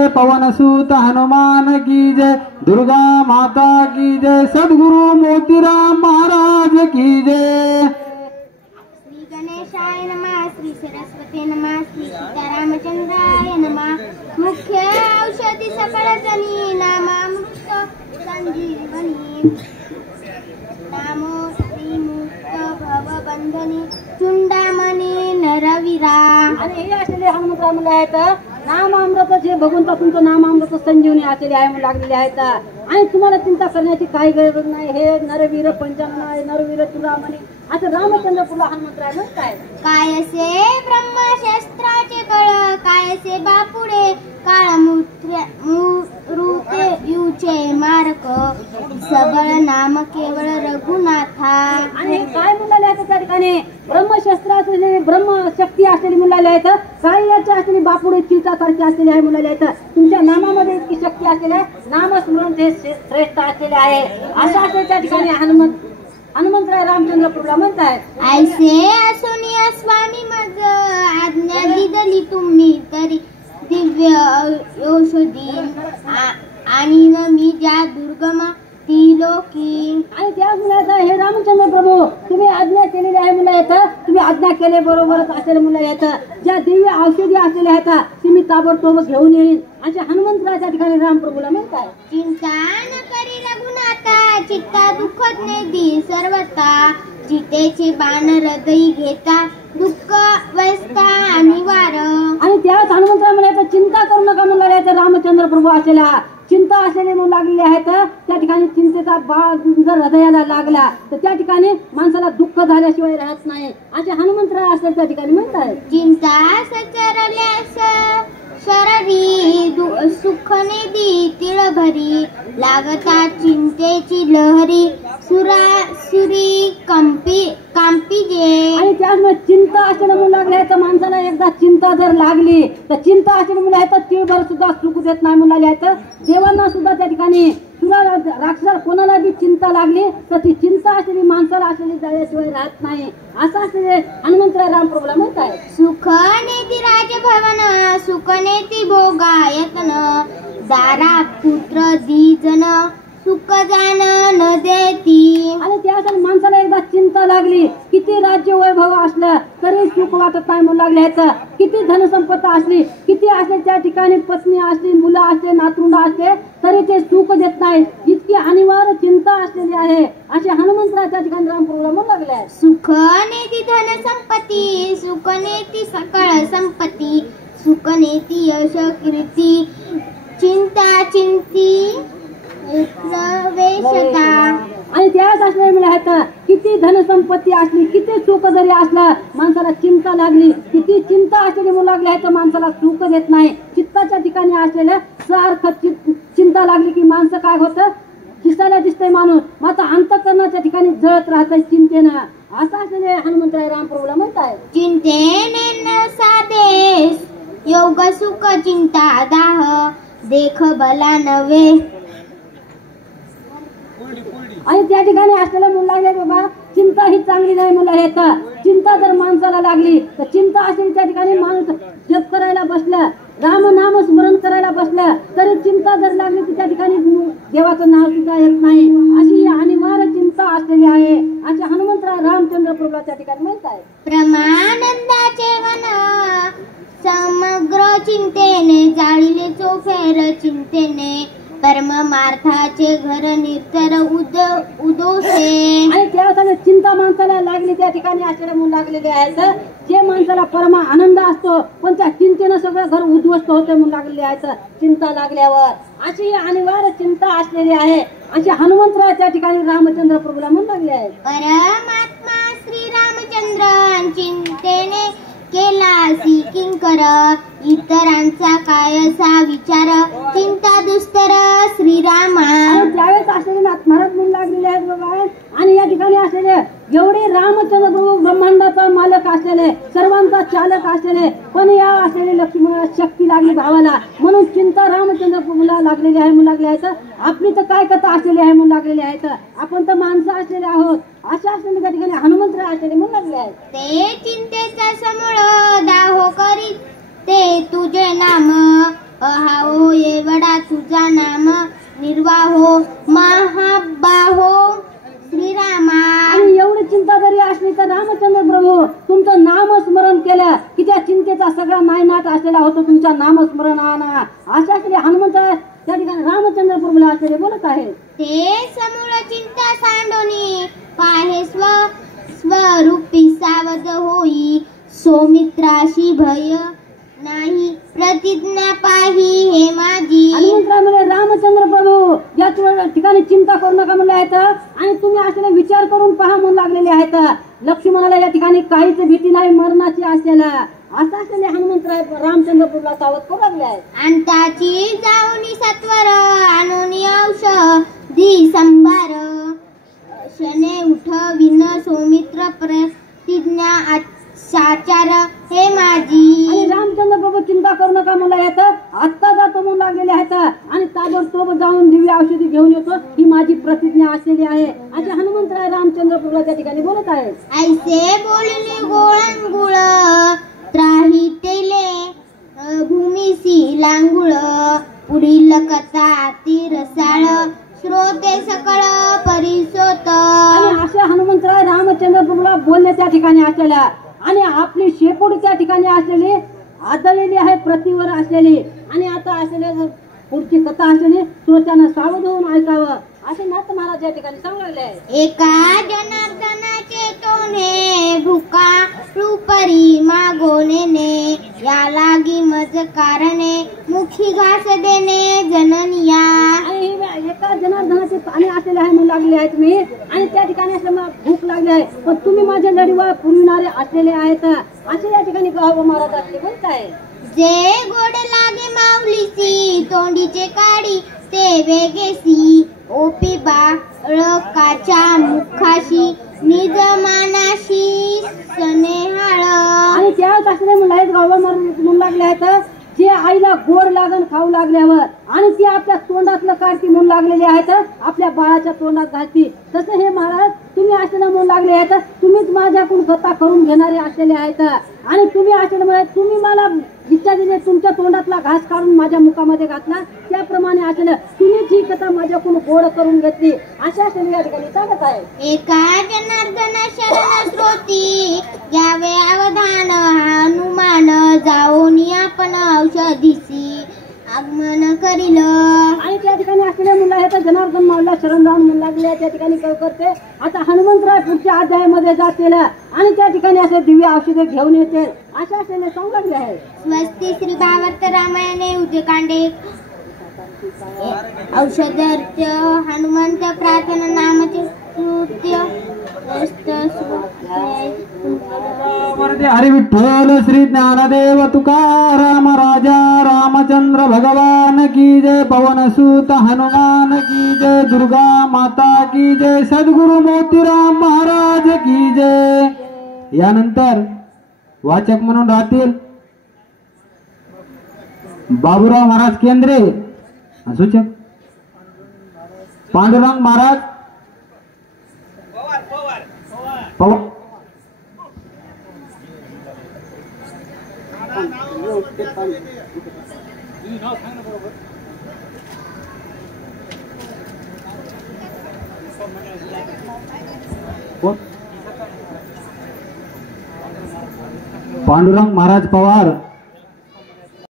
जय पवन सुत हनुमान की जय, दुर्गा माता की जय, सद्गुरु मोतीराम महाराज की जय। श्री गणेशाय नमः, श्री सरस्वती नमः, श्री सीतारामचंद्राय नमः। मुख्य औषधी सकळ जनी नामामृत संजीवनी, नामो श्री मुक्त भवबंधनी चुंडामणी नरवीरा। आणि हे असलेले हनुमंतराव मुलं आहेत नाम अमृत, जे भगवंता तुमचं नाम अमृत संजीवनी असलेले आहे म्हणून लागलेले आहेत। आणि तुम्हाला चिंता करण्याची काही गरज नाही। हे नरवीर पंचानन आहे, नरवीर चुडामणी असं रामचंद्रपूरला हनुमंतराव म्हणताय। काय से ब्रह्मशस्त्राचे कळ, काय से बापुडे काळमुत्रे युचे मारक, सबळ नाम केवळ रघुनाथा। आणि काय म्हणाले आहेत त्या ठिकाणी ब्रह्मशस्त्र असलेले, ब्रह्मशक्ती असलेली मुलाले आहेत, काय याचे असलेली बापुडे चिंतासारखी असलेली आहे मुलाले आहेत। तुमच्या नामामध्ये इतकी शक्ती असलेली आहे, नामस्मरण हे श्रेष्ठ असलेले आहे असं असले त्या ठिकाणी हनुमंतराय रामचंद्रपूरला म्हणताय। ऐसे असुनिया स्वामी मज आज्ञा दिली तुम्ही तरी, दिव्य औषधी आणि मी ज्या दुर्गम त्रिलोकी। आणि त्या मुलाचा हे रामचंद्र प्रभू तुम्ही आज्ञा केलेली आहे मुलं येत, तुम्ही आज्ञा केले बरोबरच असलेले मुलं येत, ज्या दिव्य औषधी असलेले आहेत ती मी ताबडतोब घेऊन येईन अशा हनुमंतराच्या ठिकाणी रामप्रभूला म्हणताय। चिंता न करी रघुनाथा, चित्ता दुःख नेदी सर्वता, चितेचे बाण हृदयी घेता दुःख व्यस्ता आणि वार। आणि त्याच हनुमंतराव म्हणायचं चिंता करू नका मुलाला, रामचंद्र प्रभू असलेला चिंता असलेले म्हणून लागलेले आहेत। त्या ठिकाणी चिंतेचा बाण जर हृदयाला लागला तर त्या ठिकाणी माणसाला दुःख झाल्याशिवाय राहत नाही असे हनुमंतराव असले त्या ठिकाणी म्हणतात। चिंता सचरल्यास शररी सुख नेदी तिळभरी, लागता चिंतेची लहरी सुरी कांपी जे। आणि त्यामुळे चिंता असलेल्या मुलं लागले तर माणसाला एकदा चिंता जर लागली तर चिंता असलेली मुलं आहेत तिळभर सुद्धा सुख देत नाही मुलाला आहेत। देवांना सुद्धा त्या ठिकाणी राक्षसाला कोणाला बी चिंता लागली तर ती चिंता असलेली माणसाला असलेली जाण्याशिवाय राहत नाही असं असलेले हनुमंतराव रामप्रभूला म्हणताय। सुख नेती राजभवन, सुख नेती भोगायतन, दारा पुत्र दीजन सुख जाण न देती। आणि त्यासाठी माणसाला एकदा चिंता लागली, किती राज्य वैभव असलं तरी सुख वाटत नाही म्हणून लागले आहेत, किती धनसंपत्ती असली, किती असले त्या ठिकाणी पत्नी असली, मुलं असले, नातरुंड असले तरी ते सुख देत नाही, इतकी अनिवार्य चिंता असलेली आहे असे हनुमंतराव त्या ठिकाणी रामप्रभूला म्हणू लागले आहे। सुख नेती धनसंपत्ती, सुख नेती सकळ संपत्ती, सुख नेती यश कीर्ती, चिंता चिंती प्रवेशता। आणि त्याच असलेले मुलं आहेत किती धनसंपत्ती असली, किती सुख जरी असलं माणसाला चिंता लागली, किती चिंता असलेली मुलं लागली आहेत माणसाला सुख देत नाही। चित्ताच्या ठिकाणी असलेल्या सारखं चिंता लागली की माणसं काय होतं, दिसायला दिसतंय माणूस, मात्र अंतःकरणाच्या ठिकाणी जळत राहतंय चिंतेनं असं असलेले हनुमंतराव रामप्रभूला म्हणताय। चिंतेने न साधे योग सुख चिंता दाह, देख भला नव्हे। आणि त्या ठिकाणी असलेल्या मुलं लागले बाबा चिंता ही चांगली नाही मुलं आहेत। चिंता जर माणसाला लागली तर चिंता असेल त्या ठिकाणी माणूस जप करायला बसलं, राम नाम स्मरण करायला बसलं तरी चिंता जर लागली तर त्या ठिकाणी देवाचं नाव सुद्धा येत नाही अशी अनिवार्य चिंता असलेली आहे असे हनुमंतराव रामचंद्र प्रभूला त्या ठिकाणी म्हणताय। प्रमानंदाचे वन समग्र चिंतेने जाळीले चोफेर चिंतेने, परमार्थाचे घर नितर उदोसे। आणि त्यावेळेस चिंता माणसाला लागली त्या ठिकाणी असलेले मुलं लागलेले आहेत, जे माणसाला परमा आनंद असतो पण त्या चिंतेनं सगळं घर उद्ध्वस्त होते म्हणून लागलेले आहेत चिंता लागल्यावर, अशी अनिवार्य चिंता असलेली आहे अशी हनुमंतराव त्या ठिकाणी रामचंद्र प्रभूला म्हणू लागले आहेत। परमात्मा श्री रामचंद्र चिंतेने केला किंकर, इतरांचा कायसा विचार चिंता दुस्तर श्रीरामा। त्यावेळेस असलेले महाराज म्हणू लागलेले आहेत बाबा। आणि या ठिकाणी असलेले एवढे रामचंद्र प्रभू ब्रह्मांडाचा मालक असलेले, सर्वांचा चालक असलेले, पण या असलेले लक्ष्मण शक्ती लागली भावाला म्हणून चिंता रामचंद्र प्रभूला लागलेली आहे म्हणू लागले आहेत। आपली तर काय कथा असलेली आहे म्हणू लागलेली आहेत, आपण तर माणसं असलेले आहोत अशा असलेले त्या ठिकाणी हनुमंतराव असलेले म्हणू लागले आहेत। ते चिंतेचा समूळ दाहो करीत ते तुझे नाम, अहाओ एवढा तुझा नाम निर्वाहो महाबाहो श्रीरामा. आणि एवढी चिंता जरी असली तर रामचंद्र प्रभू तुमचं नामस्मरण केलं की त्या चिंतेचा सगळा नायनाट असलेला होतो तुमच्या नामस्मरणाना. अशा असलेले हनुमंत त्या ठिकाणी रामचंद्र प्रभूला असलेले बोलत आहे. ते समूळ चिंता सांडोनी पाहे स्वरूपी सावध होई सौमित्राशी भय नाही प्रतिज्ञा पाही हे माझी. हनुमंतराय म्हणजे रामचंद्र प्रभू या ठिकाणी चिंता करू नका म्हणले आहेत आणि तुम्ही असलेले विचार करून पहा म्हणून लागलेले आहेत. लक्ष्मणाला या ठिकाणी काहीच भीती नाही मरणाची असलेला असं असलेले हनुमंतराय रामचंद्र प्रभूला सावध करू लागले आहेत. अंताची जाऊनी सत्वर आणूनी औषधी संभार शने उठविन सौमित्र प्रतिज्ञा साचार हे माझी. आणि रामचंद्र प्रभू चिंता करू नका मला येत आत्ता जातो म्हणून लागलेले आहेत आणि ताबडतोब जाऊन दिव्य औषधी घेऊन येतो ही माझी प्रतिज्ञा असलेली आहे असे हनुमंतराय रामचंद्र प्रभूला त्या ठिकाणी बोलत आहेत. ऐसे बोलले गोळंगुळ त्राही तेले भूमीसी लांगुळ पुढील कथा ती रसाळ श्रोते सकळ परिसोत. आणि अशा हनुमंतराय रामचंद्र प्रभूला बोलले त्या ठिकाणी असलेल्या आणि आपली शेपूट त्या ठिकाणी असलेली आदळलेली आहे प्रतिवर असलेली आणि आता असलेले पुढची कथा असलेली श्रोत्यानं सावध होऊन ऐकावं असे नाथ महाराज या ठिकाणी सांगलेले आहे. एका जनार्दनाचे तोने भुका रूपरी मागोने या लागी मज कारणे मुखी घास देणे जननिया. आणि एका जनार्दनाचे पाणी असलेले आहे म्हणून लागले आहेत मी आणि त्या ठिकाणी असं मला भूक लागली आहे पण तुम्ही माझ्या लढीवर पुरविणारे असलेले आहेत असे या ठिकाणी गाव महाराज असले बोलत आहे. जे गोड लागे माऊलीसी तोंडीचे काढी ते वेगेसी ओपी बाळकाच्या मुखाशी निज मानाशी स्नेहाळ. आणि त्याच असले मुलं गाव म्हणून लागले आहेत जे आईला गोड लागण खाऊ लागल्यावर आणि ती आपल्या तोंडातलं काढती म्हणून लागलेले आहेत आपल्या बाळाच्या तोंडात घालती. तसं हे महाराज तुम्ही असलेला म्हणून लागले आहेत तुम्हीच माझ्याकडून कथा करून घेणारे असलेले आहेत आणि तुम्ही असलेले म्हणजे तुम्ही मला इच्छा दिली तुमच्या तोंडातला घास काढून माझ्या मुखामध्ये घातला त्याप्रमाणे असलेलं तुम्हीच ही कथा माझ्याकडून गोड करून घेतली अशा असलेली या ठिकाणी सांगत आहे. एका जनार्दन शरण श्रोती घ्यावे अवधान हनुमान जाऊन आपण औषधीसी आगमन करील. आणि त्या ठिकाणी असलेले मुलं आहेत जनार्दन माऊलीला शरण जाऊन म्हणू लागले त्या ठिकाणी काय करते आता हनुमंतराय पुढच्या अध्यायामध्ये जातील आणि त्या ठिकाणी असे दिव्य औषधे घेऊन येतील अशा असलेले सांगू लागले आहे. स्वस्ती श्री भावार्थ रामायणे उद्यकांडे औषधार्थ हनुमंत प्रार्थना नामाचे कृत्य हरी विठ्ठल श्री ज्ञानदेव तुकाराम राजा रामचंद्र भगवान की जय पवनसुत हनुमान की जय दुर्गा माता की जय सद्गुरु मोतीराम महाराज की जय. यानंतर वाचक म्हणून राहतील बाबूराव महाराज केंद्रे सूचक पांडुरंग महाराज पवार पांडुरंग महाराज पवार